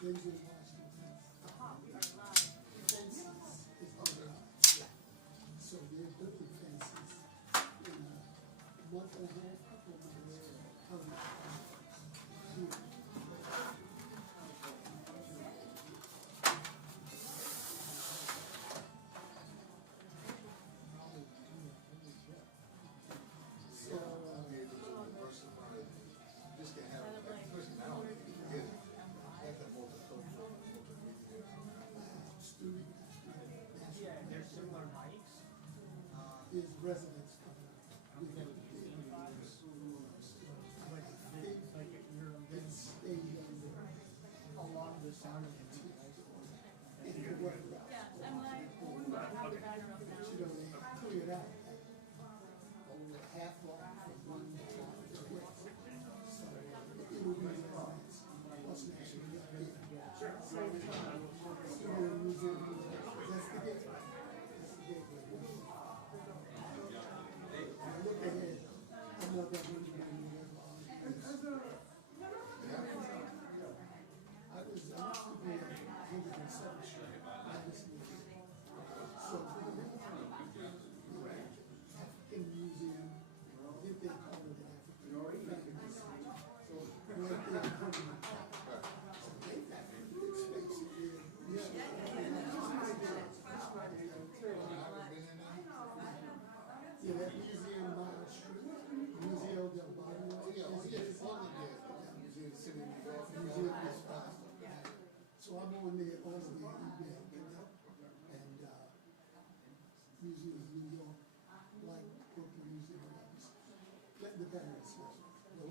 Denzel Washington. We are live. Fences is other. So they're building fences in a month and a half, couple of months. There's similar mics. His residents coming out. Like if you're Then stay under. along the sound of the Yeah, and when I have the banner up now. You know, they cleared out over half block from one block to the next. So it will be residents. Plus national. That's the gate. That's the gate. Look ahead. I'm not that much better than that. I was supposed to be at 107th Street. I was so African Museum, did they call it the African Families? So right there, so they got big space here. Yeah, that museum, Museo del Barrio. Museum is fine. So I'm on there all the email connect and Museum of New York, like Brooklyn Museum of Art. Let the parents know. They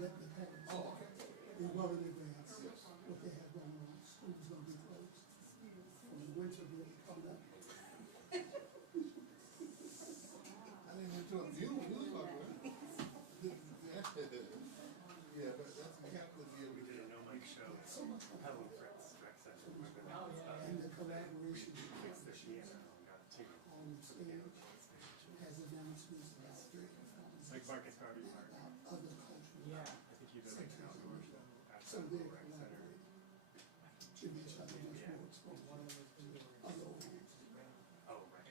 let the parents know. They well in advance what they have going on. School's gonna be closed. From the winter break coming up. I didn't even do a view. Yeah, but that's a capital deal. We did a no mic show. So much fun. Hello Fritz Rec Center. And the collaboration Fixed the piano and got two. on stage has announcements about street performance, Like Marcus Garvey Park. about other cultural. Yeah. I think you did like an outdoor show at So the they're Rec Center. collaborating to be much more exposed. Other organs. Oh, right.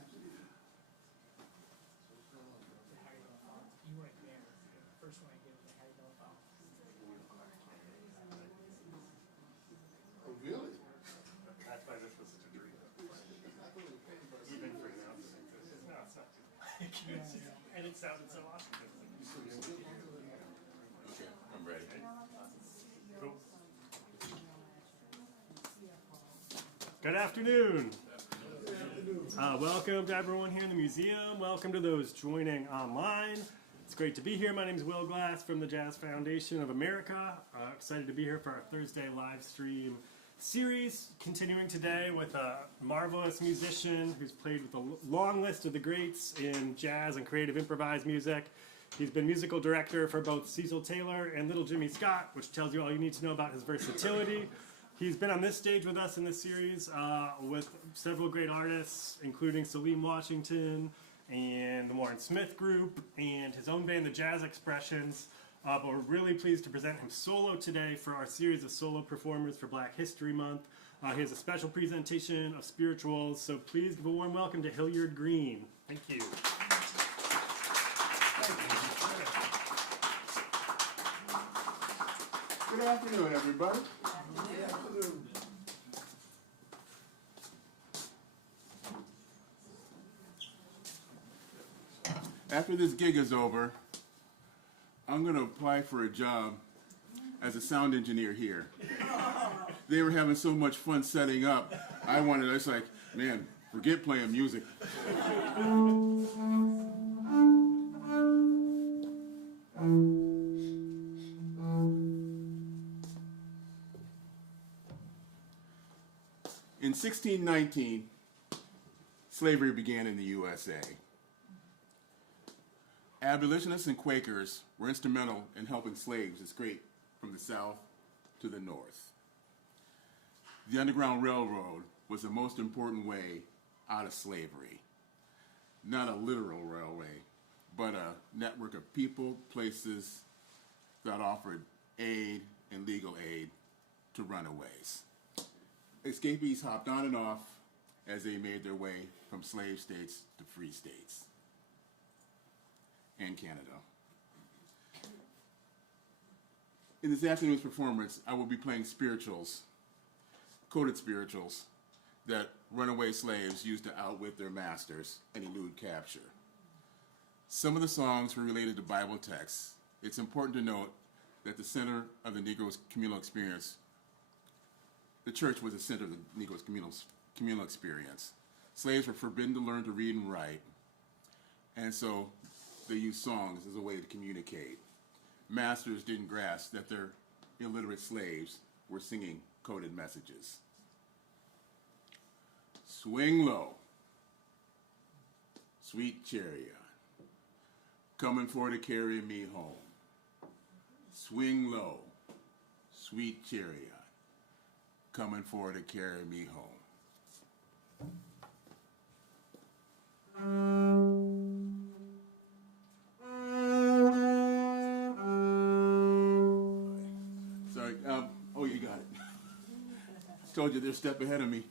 Absolutely. You weren't there. First one I did was the Harry Bell Fox. Oh, really? That's why this was such a dream. Even for announcing this. No, it's not too bad. And it sounded so awesome. Okay, I'm ready. Cool. Good afternoon. Welcome to everyone here in the museum. Welcome to those joining online. It's great to be here. My name is Will Glass from the Jazz Foundation of America. Excited to be here for our Thursday live stream series. Continuing today with a marvelous musician who's played with a long list of the greats in jazz and creative improvised music. He's been musical director for both Cecil Taylor and Little Jimmy Scott, which tells you all you need to know about his versatility. He's been on this stage with us in this series with several great artists, including Salim Washington and the Warren Smith Group and his own band, the Jazz Expressions. But we're really pleased to present him solo today for our series of solo performers for Black History Month. He has a special presentation of spirituals, so please give a warm welcome to Hilliard Greene. Thank you. Good afternoon, everybody. After this gig is over, I'm going to apply for a job as a sound engineer here. They were having so much fun setting up. I wanted, it's like, man, forget playing music. In 1619, slavery began in the USA. Abolitionists and Quakers were instrumental in helping slaves escape from the South to the North. The Underground Railroad was the most important way out of slavery. Not a literal railway, but a network of people, places, that offered aid and legal aid to runaways. Escapees hopped on and off as they made their way from slave states to free states and Canada. In this afternoon's performance, I will be playing spirituals, coded spirituals, that runaway slaves used to outwit their masters and elude capture. Some of the songs were related to Bible texts. It's important to note that the center of the Negro's communal experience, the church was the center of the Negro's communal experience. Slaves were forbidden to learn to read and write, and so they used songs as a way to communicate. Masters didn't grasp that their illiterate slaves were singing coded messages. Swing low, sweet chariot, coming for to carry me home. Swing low, sweet chariot, coming for to carry me home. Sorry, oh, you got it. Told you they're a step ahead of me.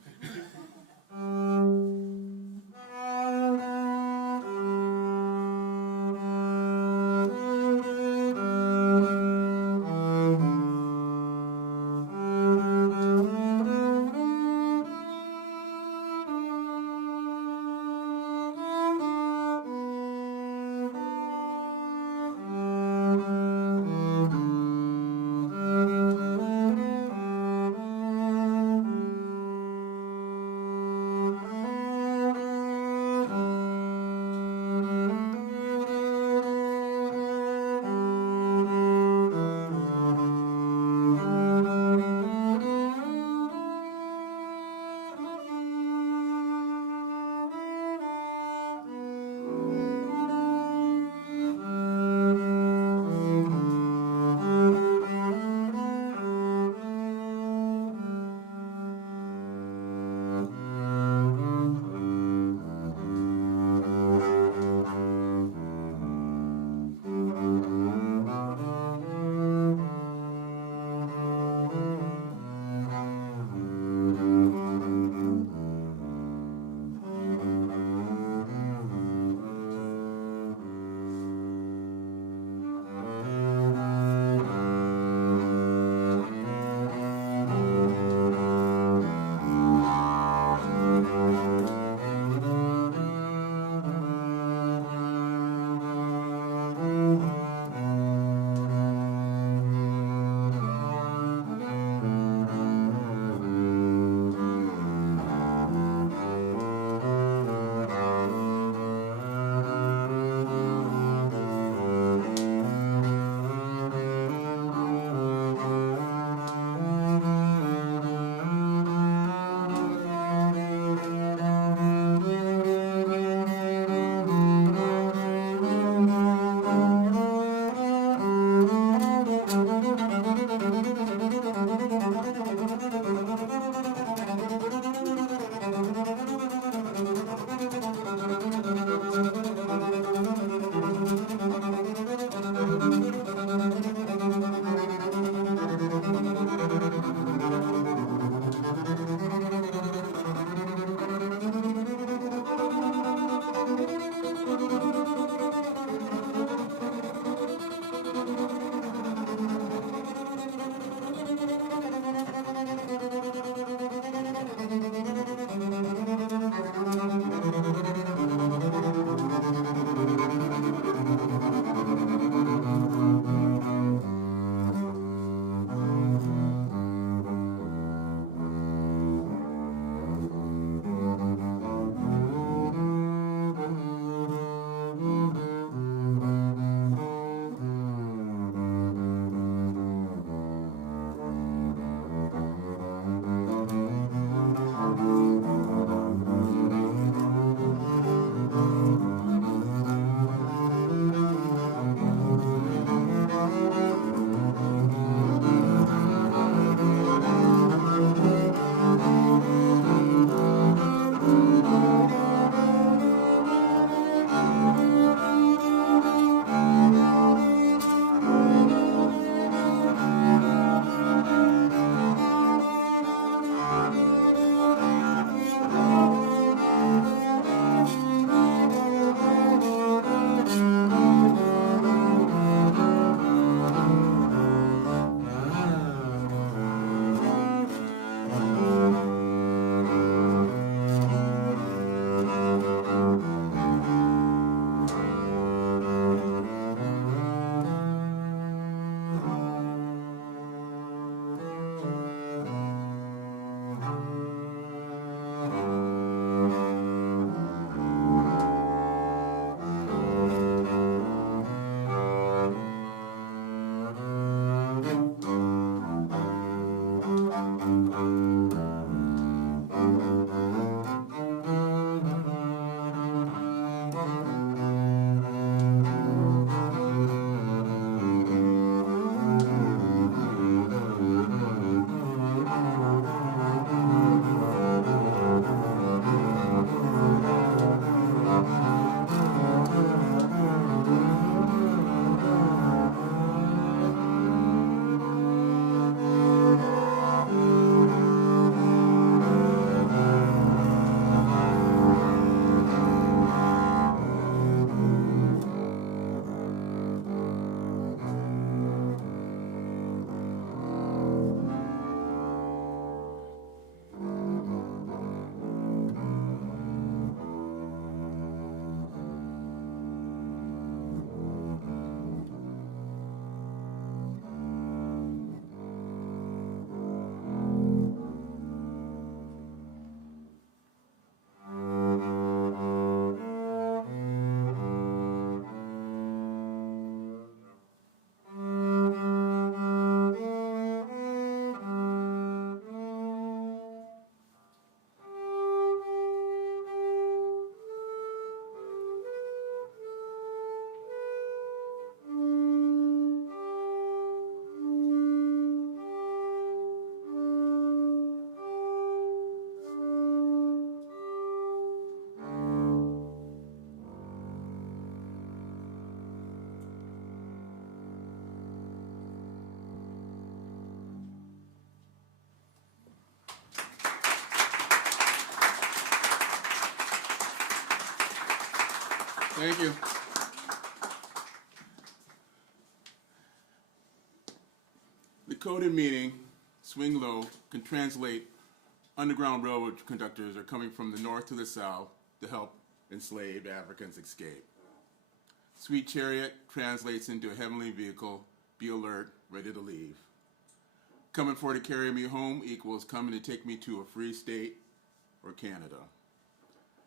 Thank you. The coded meaning, swing low, can translate Underground Railroad conductors are coming from the north to the south to help enslaved Africans escape. Sweet Chariot translates into a heavenly vehicle, be alert, ready to leave. Coming for to carry me home equals coming to take me to a free state or Canada.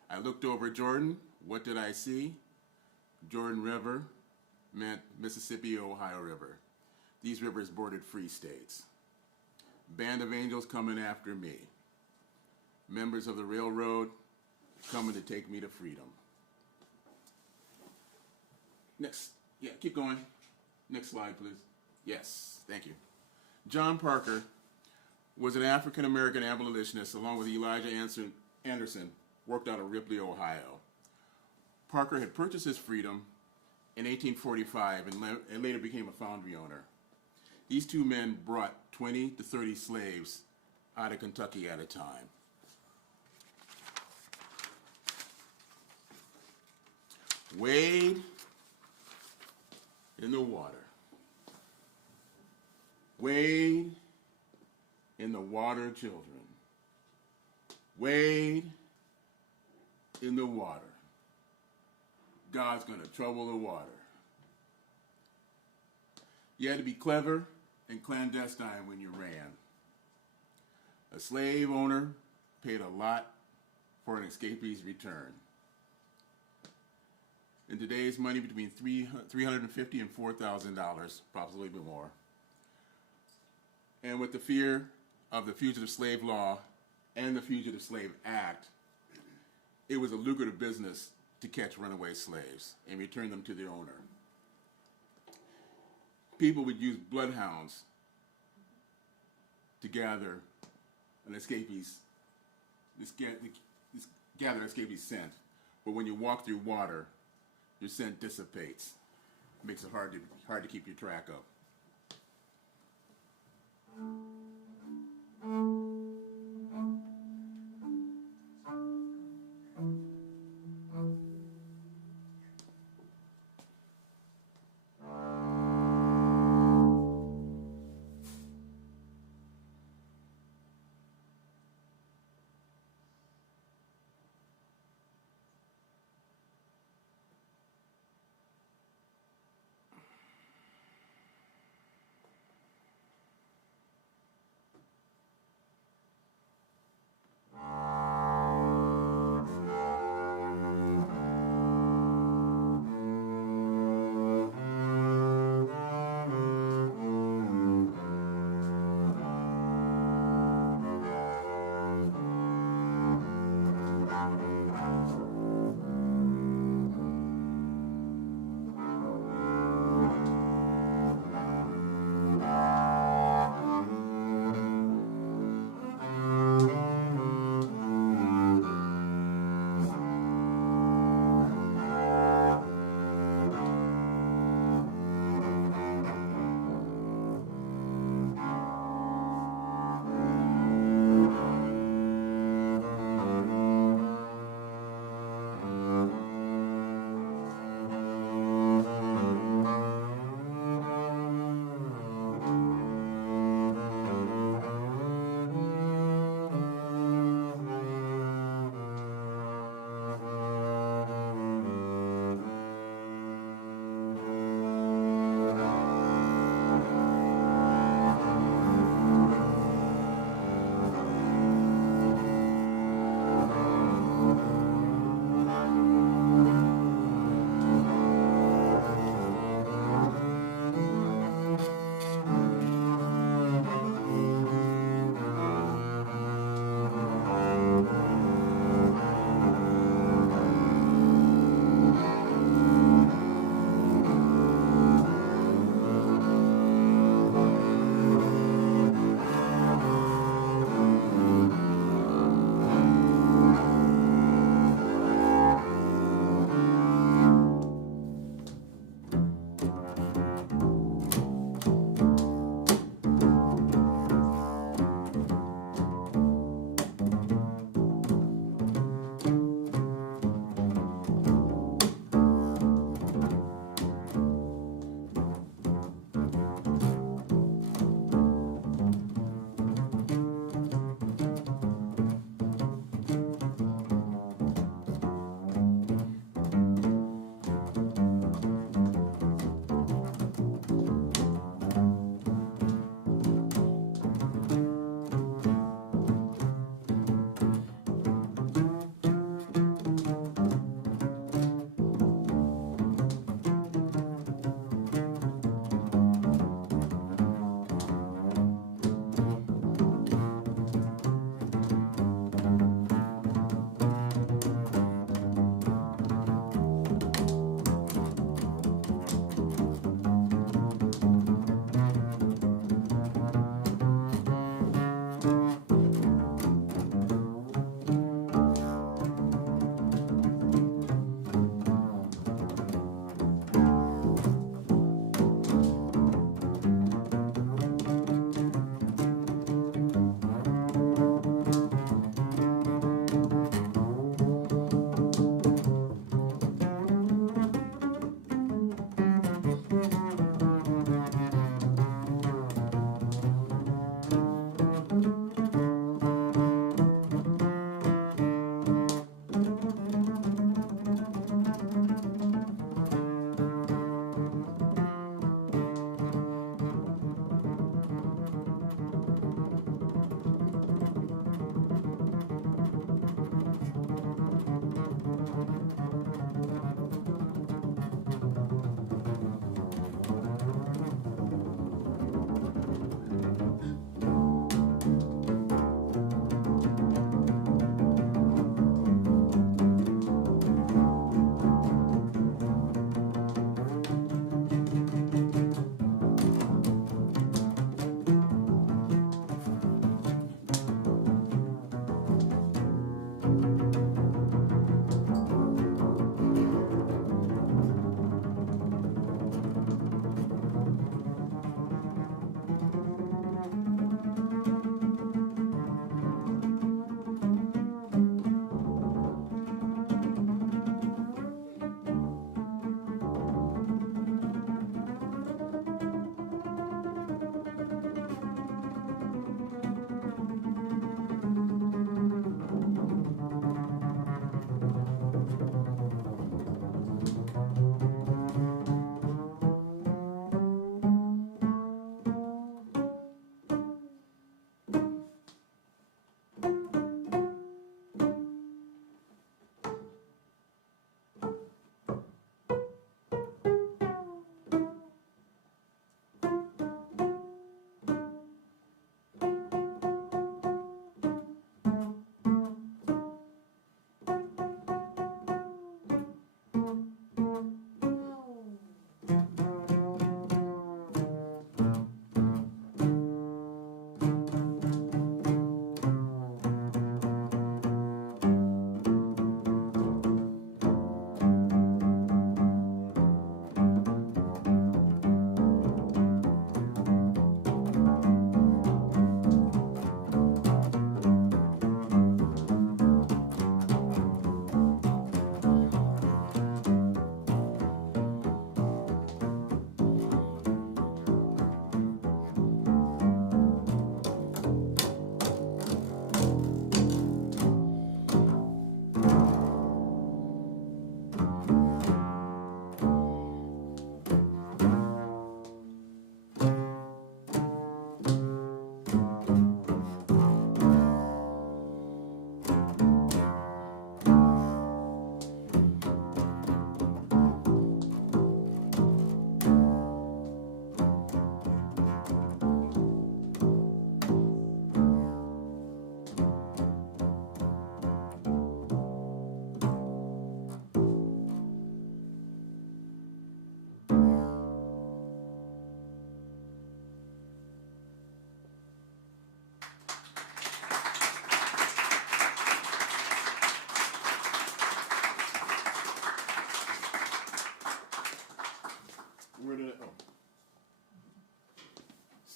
I looked over Jordan. What did I see? Jordan River meant Mississippi, Ohio River. These rivers bordered free states. Band of angels coming after me. Members of the railroad coming to take me to freedom. Next, yeah, keep going. Next slide, please. Yes, thank you. John Parker was an African-American abolitionist along with Elijah Anderson, worked out of Ripley, Ohio. Parker had purchased his freedom in 1845 and later became a foundry owner. These two men brought 20 to 30 slaves out of Kentucky at a time. Wade in the water. Wade in the water, children. Wade in the water. God's going to trouble the water. You had to be clever and clandestine when you ran. A slave owner paid a lot for an escapee's return. In today's money, between $350 and $4,000, possibly more. And with the fear of the Fugitive Slave Law and the Fugitive Slave Act, it was a lucrative business to catch runaway slaves and return them to their owner. People would use bloodhounds to gather an escapee's, gather an escapee's scent. But when you walk through water, your scent dissipates. It makes it hard to keep your track of.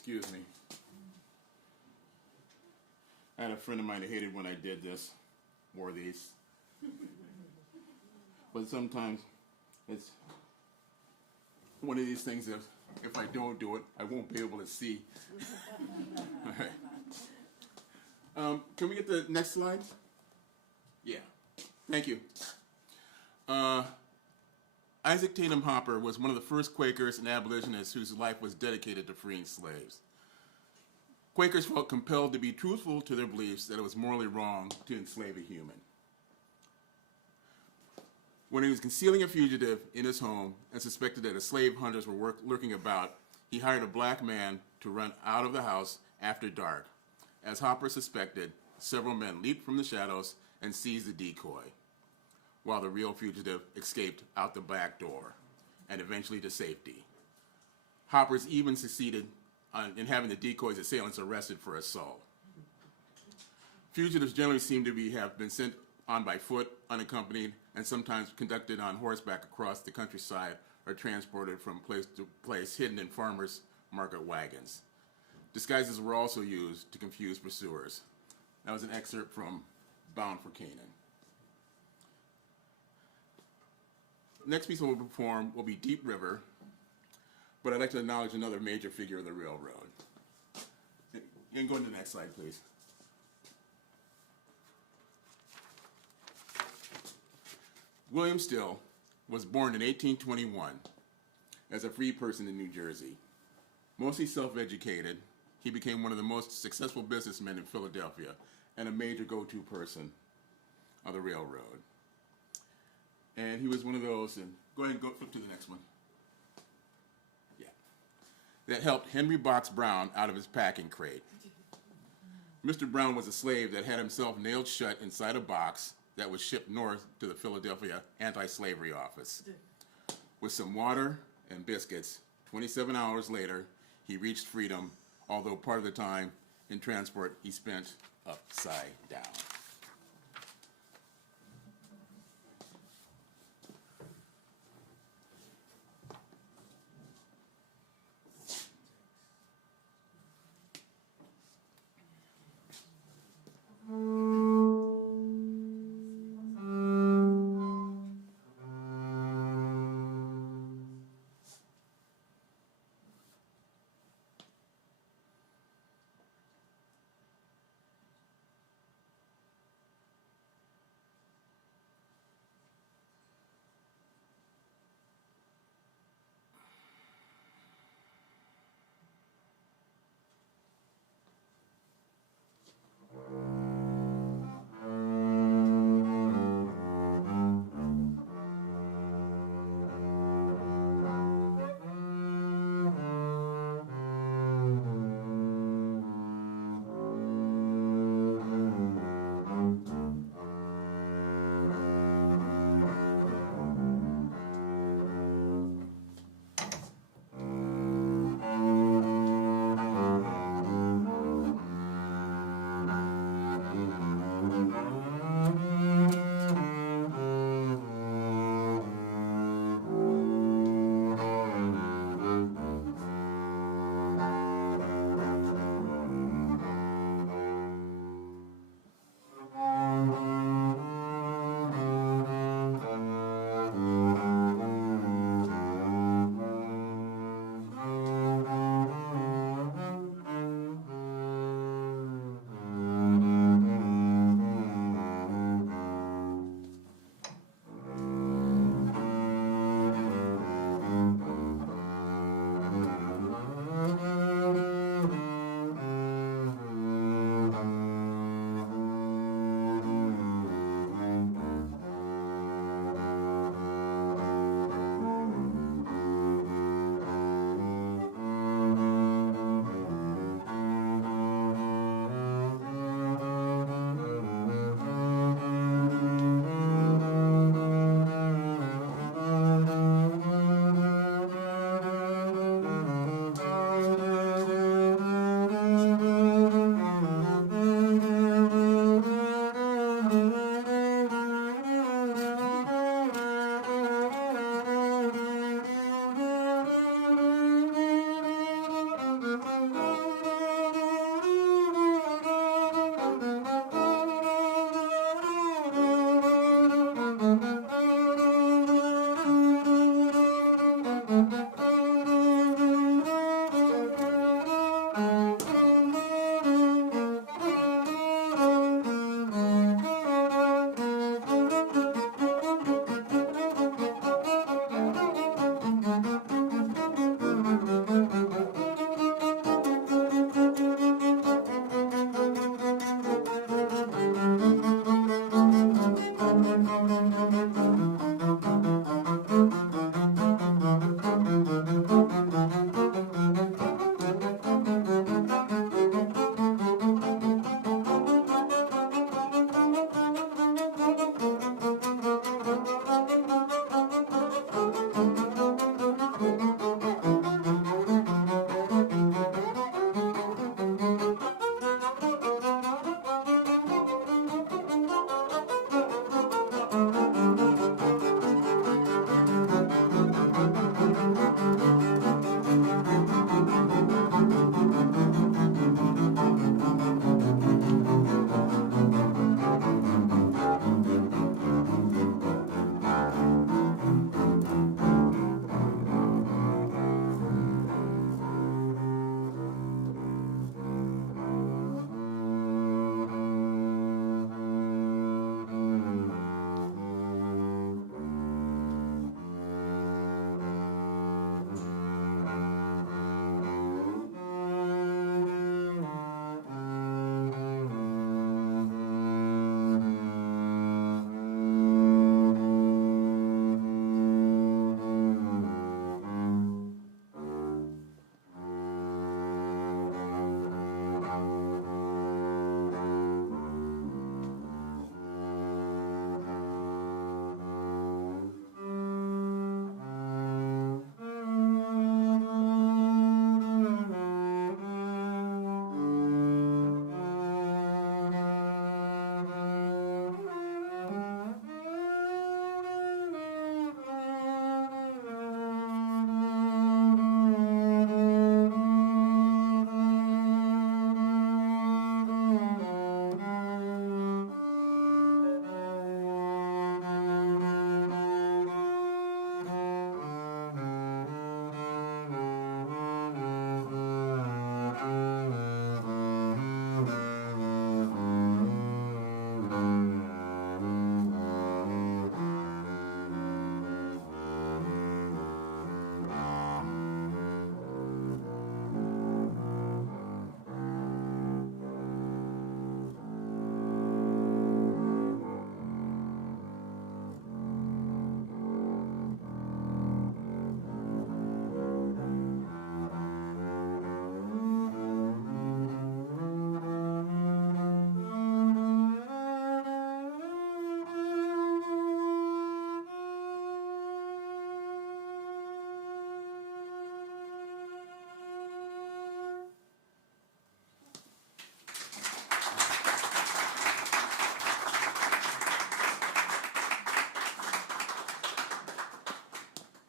Excuse me. I had a friend of mine that hated when I did this, wore these. But sometimes it's one of these things that if I don't do it, I won't be able to see. All right. Can we get the next slide? Yeah. Thank you. Isaac Tatum Hopper was one of the first Quakers and abolitionists whose life was dedicated to freeing slaves. Quakers felt compelled to be truthful to their beliefs that it was morally wrong to enslave a human. When he was concealing a fugitive in his home and suspected that slave hunters were lurking about, he hired a black man to run out of the house after dark. As Hopper suspected, several men leaped from the shadows and seized the decoy, while the real fugitive escaped out the back door and eventually to safety. Hoppers even succeeded in having the decoy's assailants arrested for assault. Fugitives generally seem to have been sent on by foot, unaccompanied, and sometimes conducted on horseback across the countryside or transported from place to place, hidden in farmers' market wagons. Disguises were also used to confuse pursuers. That was an excerpt from Bound for Canaan. Next piece we'll perform will be Deep River, but I'd like to acknowledge another major figure of the railroad. You can go to the next slide, please. William Still was born in 1821 as a free person in New Jersey. Mostly self-educated, he became one of the most successful businessmen in Philadelphia and a major go-to person of the railroad. And he was one of those, and go ahead and flip to the next one. Yeah. That helped Henry Box Brown out of his packing crate. Mr. Brown was a slave that had himself nailed shut inside a box that was shipped north to the Philadelphia Anti-Slavery Office. With some water and biscuits, 27 hours later, he reached freedom, although part of the time in transport he spent upside down.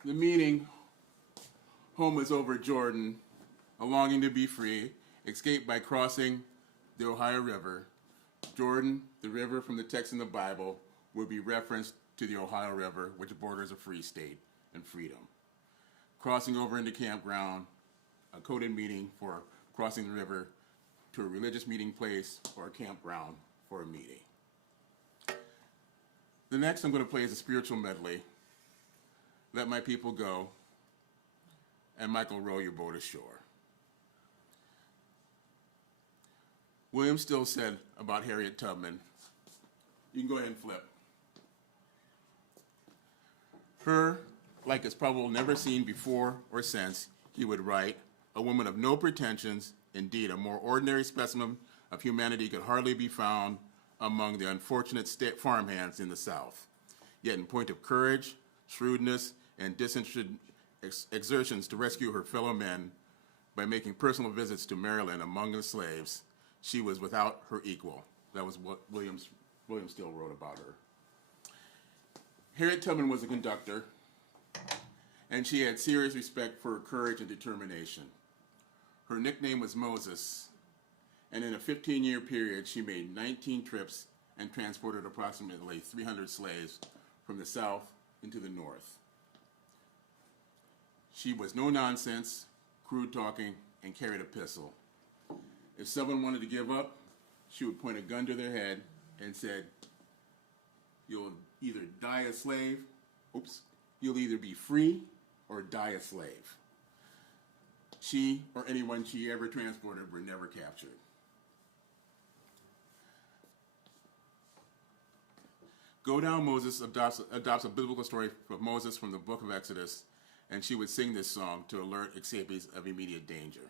The meaning, home is over Jordan, a longing to be free, escaped by crossing the Ohio River. Jordan, the river from the text in the Bible, will be referenced to the Ohio River, which borders a free state and freedom. Crossing over into campground, a coded meaning for crossing the river to a religious meeting place or a campground for a meeting. The next I'm going to play is a spiritual medley, Let My People Go, and Michael, Row Your Boat Ashore. William Still said about Harriet Tubman, you can go ahead and flip. Her, like it's probably never seen before or since, he would write, a woman of no pretensions, indeed a more ordinary specimen of humanity could hardly be found among the unfortunate farmhands in the South. Yet in point of courage, shrewdness, and disinterested exertions to rescue her fellow men by making personal visits to Maryland among the slaves, she was without her equal. That was what William Still wrote about her. Harriet Tubman was a conductor, and she had serious respect for her courage and determination. Her nickname was Moses, and in a 15-year period, she made 19 trips and transported approximately 300 slaves from the South into the North. She was no nonsense, crude talking, and carried a pistol. If someone wanted to give up, she would point a gun to their head and said, you'll either die a slave, you'll either be free or die a slave. She or anyone she ever transported were never captured. Go Down Moses adopts a biblical story of Moses from the book of Exodus, and she would sing this song to alert escapees of immediate danger.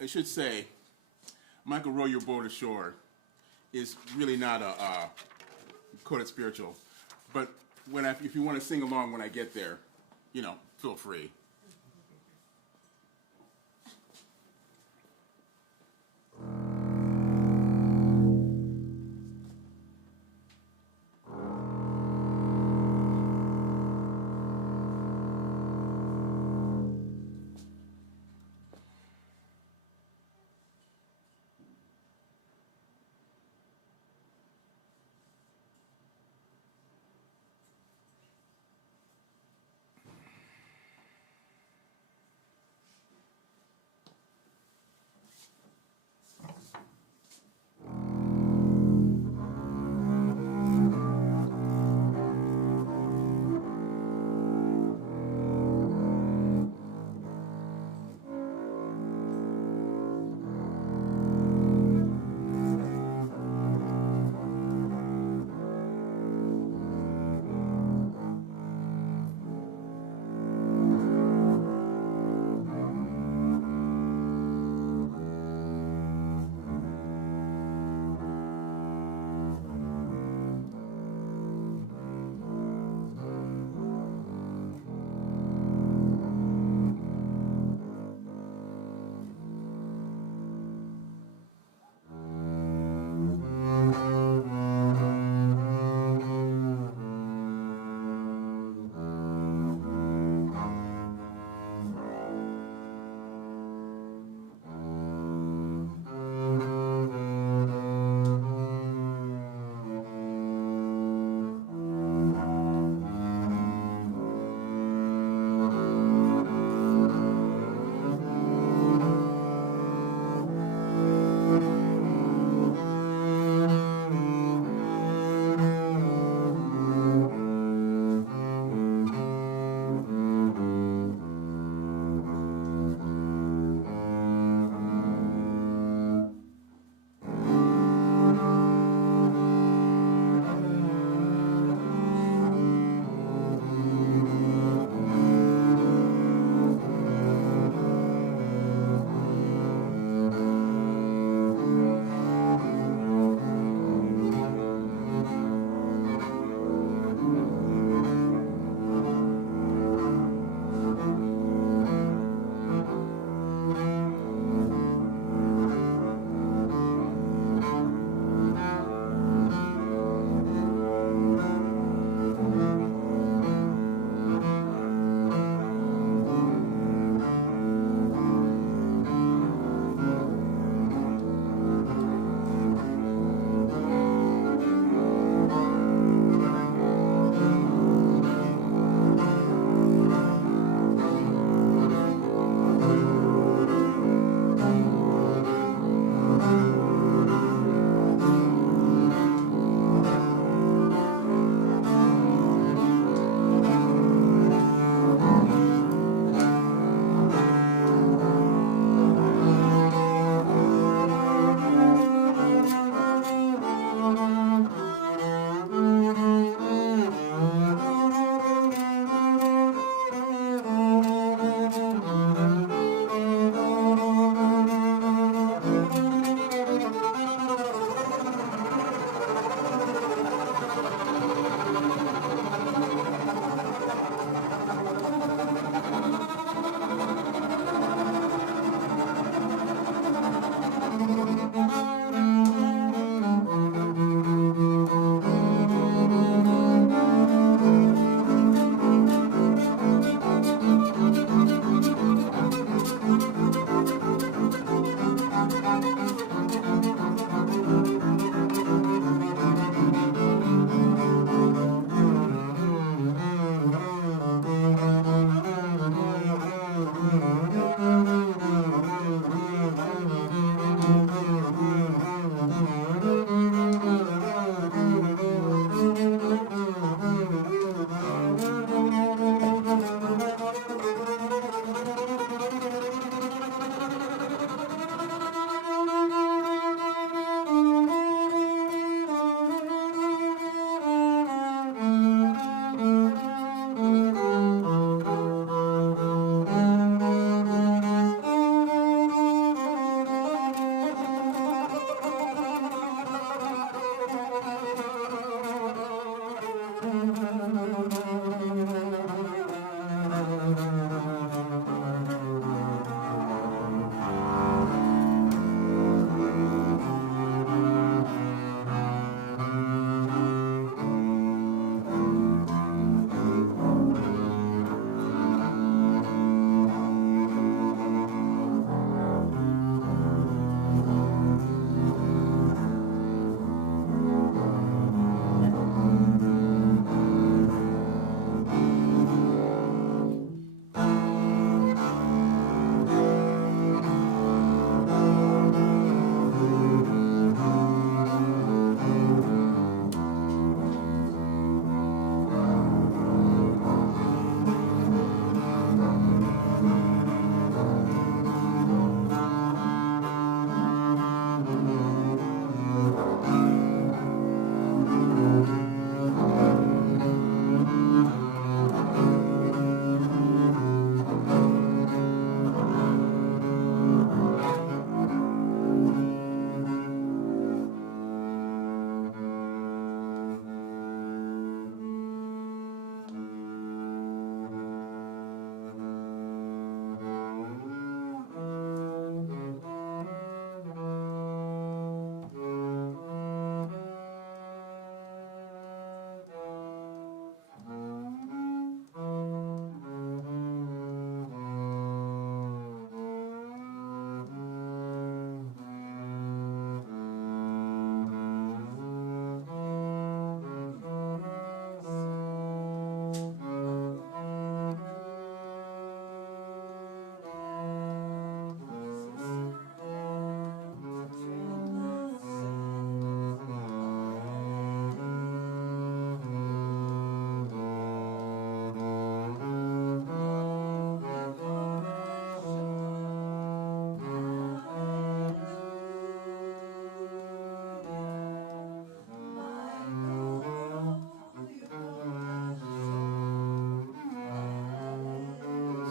I should say, Michael, Row Your Boat Ashore is really not a coded spiritual, but if you want to sing along when I get there, feel free.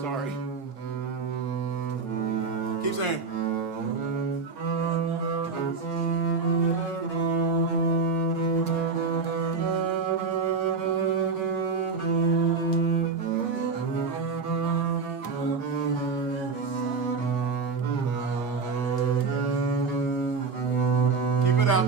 Sorry. Keep saying. Keep it up.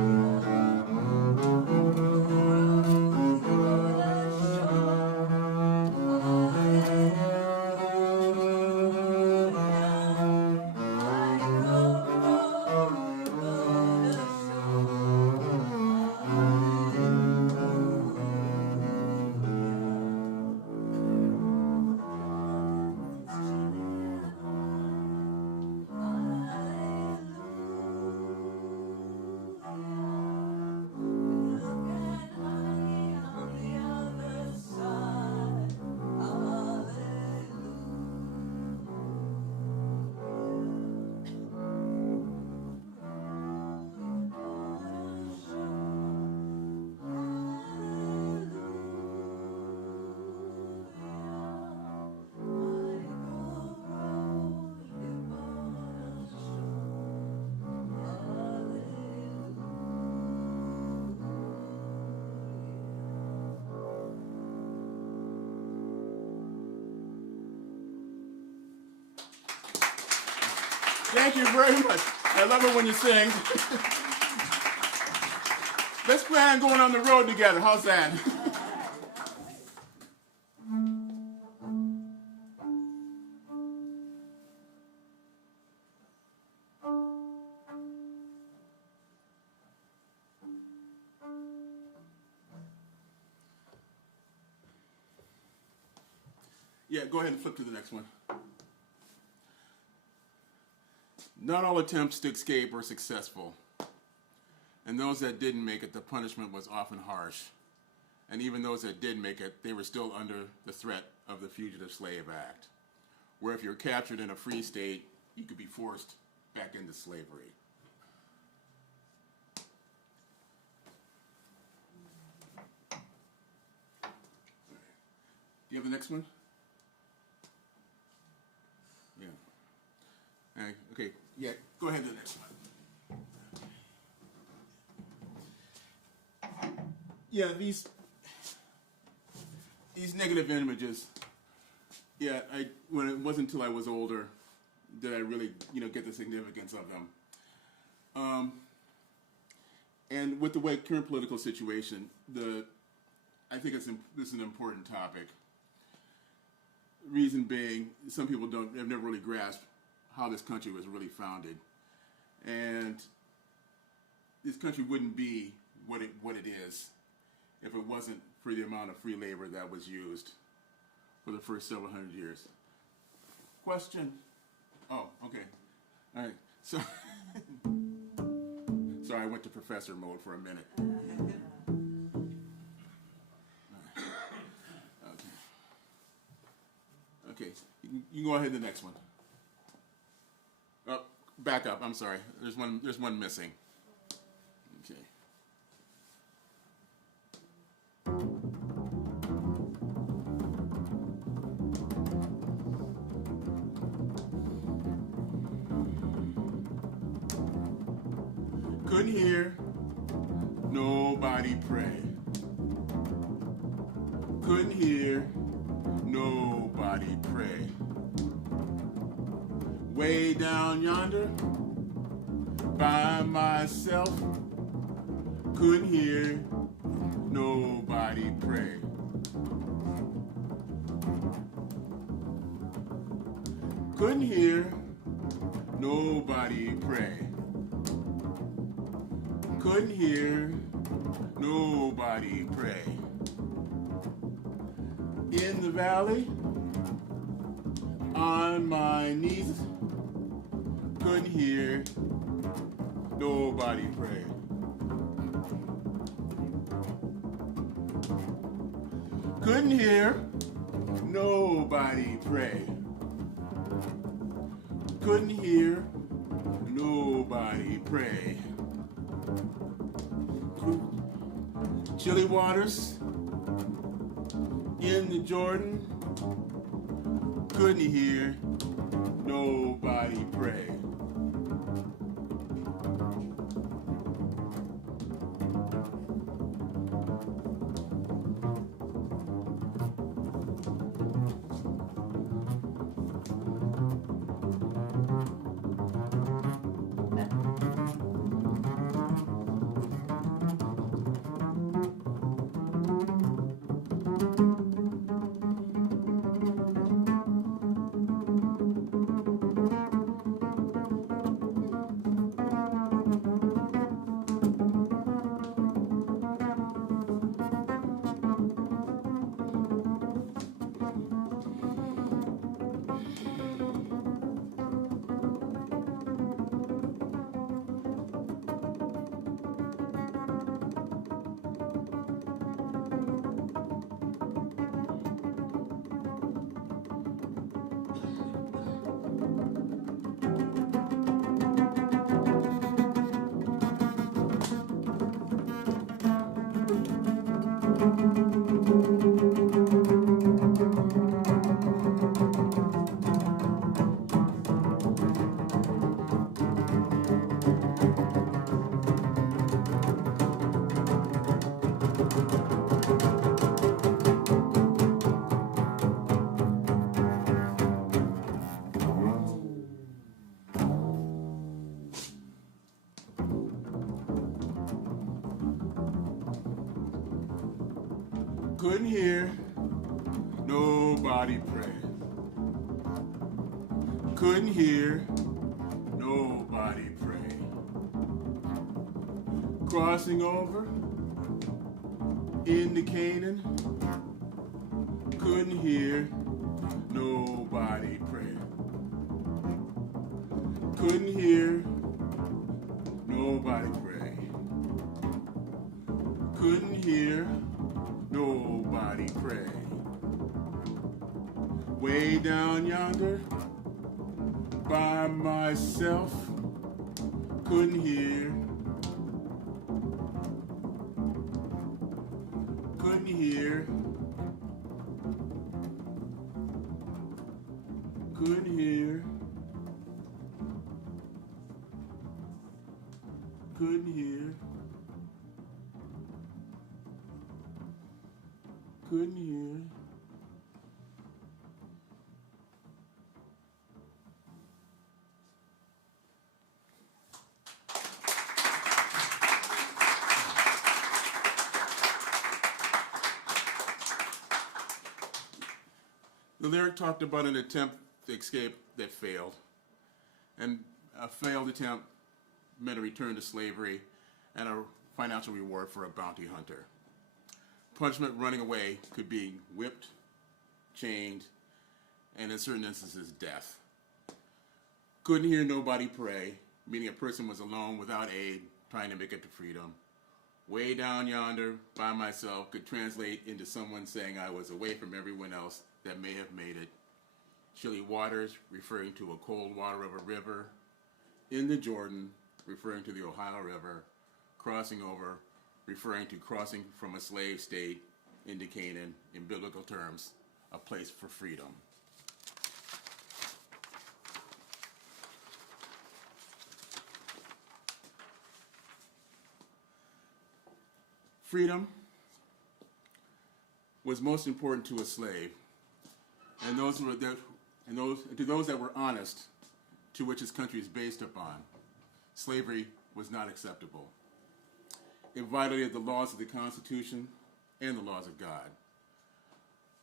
Thank you very much. I love it when you sing. Let's plan on going on the road together. How's that? Yeah, go ahead and flip to the next one. Not all attempts to escape were successful, and those that didn't make it, the punishment was often harsh. And even those that did make it, they were still under the threat of the Fugitive Slave Act, where if you're captured in a free state, you could be forced back into slavery. Do you have the next one? Yeah. Okay, yeah, go ahead to the next one. Yeah, these negative images, yeah, when it wasn't until I was older that I really, get the significance of them. And with the current political situation, I think this is an important topic. Reason being, some people have never really grasped how this country was really founded, and this country wouldn't be what it is if it wasn't for the amount of free labor that was used for the first several hundred years. Question? Oh, okay. All right. So, sorry, I went to professor mode for a minute. Okay, you can go ahead to the next one. Oh, back up. I'm sorry. There's one missing. Okay. Couldn't hear nobody pray. Couldn't hear nobody pray. Way down yonder, by myself, couldn't hear nobody pray. Couldn't hear nobody pray. Couldn't hear nobody pray. In the valley, on my knees, couldn't hear nobody pray. Couldn't hear nobody pray. Couldn't hear nobody pray. Chilly waters in the Jordan, couldn't hear nobody pray. Couldn't hear nobody pray. Couldn't hear nobody pray. Crossing over into Canaan. Couldn't hear nobody pray. Couldn't hear nobody pray. Couldn't hear nobody pray. Way down yonder by myself, couldn't hear. Couldn't hear. Couldn't hear. Couldn't hear. Couldn't hear. The lyric talked about an attempt to escape that failed. And a failed attempt meant a return to slavery and a financial reward for a bounty hunter. Punishment running away could be whipped, chained, and in certain instances, death. Couldn't hear nobody pray, meaning a person was alone without aid, trying to make it to freedom. Way down yonder by myself could translate into someone saying I was away from everyone else that may have made it. Chilly waters, referring to a cold water of a river. In the Jordan, referring to the Ohio River. Crossing over, referring to crossing from a slave state into Canaan, in biblical terms, a place for freedom. Freedom was most important to a slave, and to those that were honest, to which his country is based upon. Slavery was not acceptable. It violated the laws of the Constitution and the laws of God.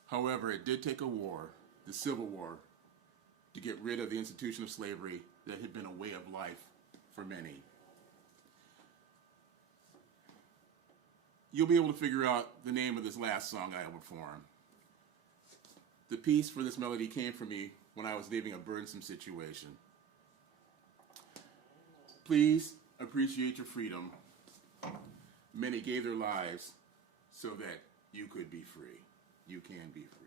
However, it did take a war, the Civil War, to get rid of the institution of slavery that had been a way of life for many. You'll be able to figure out the name of this last song I will perform. The piece for this melody came from me when I was leaving a burdensome situation. Please appreciate your freedom. Many gave their lives so that you could be free. You can be free.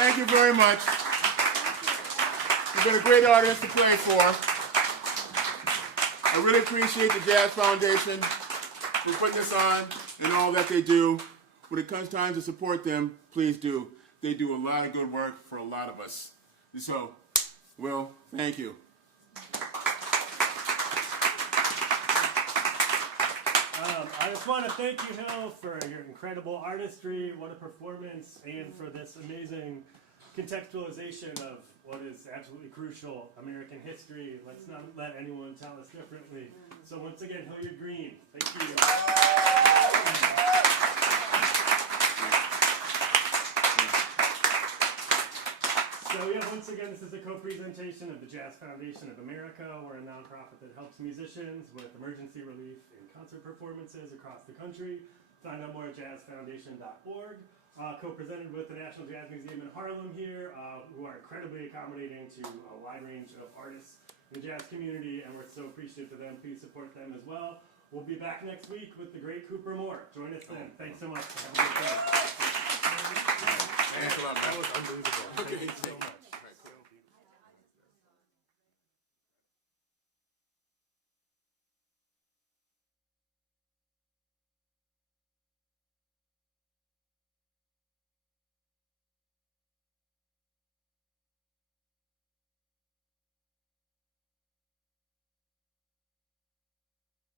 Thank you very much. You've been a great audience to play for. I really appreciate the Jazz Foundation for putting this on and all that they do. When it comes time to support them, please do. They do a lot of good work for a lot of us. So, Will, thank you. I just want to thank you, Hill, for your incredible artistry, what a performance, and for this amazing contextualization of what is absolutely crucial American history. Let's not let anyone tell us differently. So once again, Hilliard Greene, thank you. So yeah, once again, this is a co-presentation of the Jazz Foundation of America. We're a nonprofit that helps musicians with emergency relief and concert performances across the country. Find out more at jazzfoundation.org. Co-presented with the National Jazz Museum in Harlem here, who are incredibly accommodating to a wide range of artists in the jazz community, and we're so appreciative of them. Please support them as well. We'll be back next week with the great Cooper Moore. Join us then. Thanks so much. Have a good day. Thanks a lot, man. That was unbelievable. Okay. Thank you so much.